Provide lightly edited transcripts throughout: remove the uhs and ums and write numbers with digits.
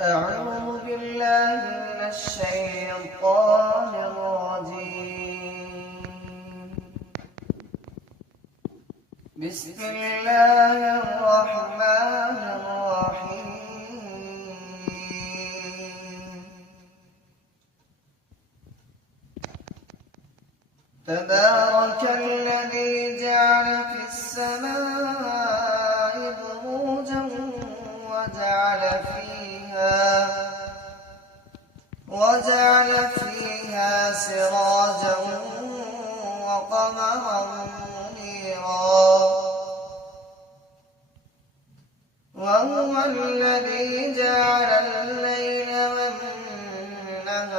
أعوذ بالله من الشيطان الرجيم. بسم الله الرحمن الرحيم. تبارك الذي جعل في السماء بروجا وجعل فيها سراجا وقمرا منيرا. وهو الذي جعل الليل والنهار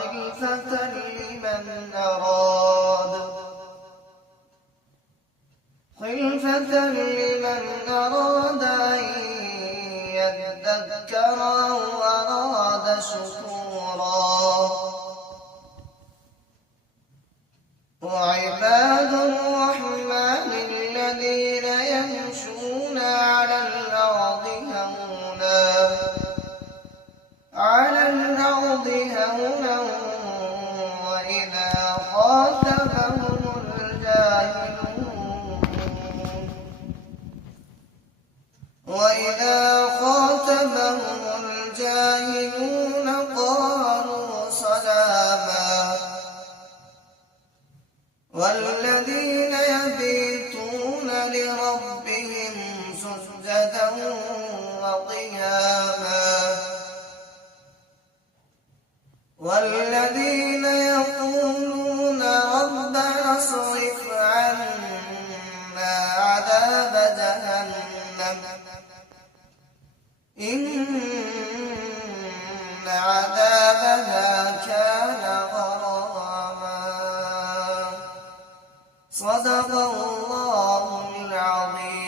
خلفة لمن أراد أن يذكر أو أراد شكورا. وعباد الرحمن الذين يمشون على الأرض هونا وإذا خاطبهم الجاهلون قالوا سلاما. والذين يبيتون لربهم سجدا وقياما. والذين يقولون ربنا اصرف عنا عذاب جهنم إن عذابها كان غراما. صدق الله العظيم.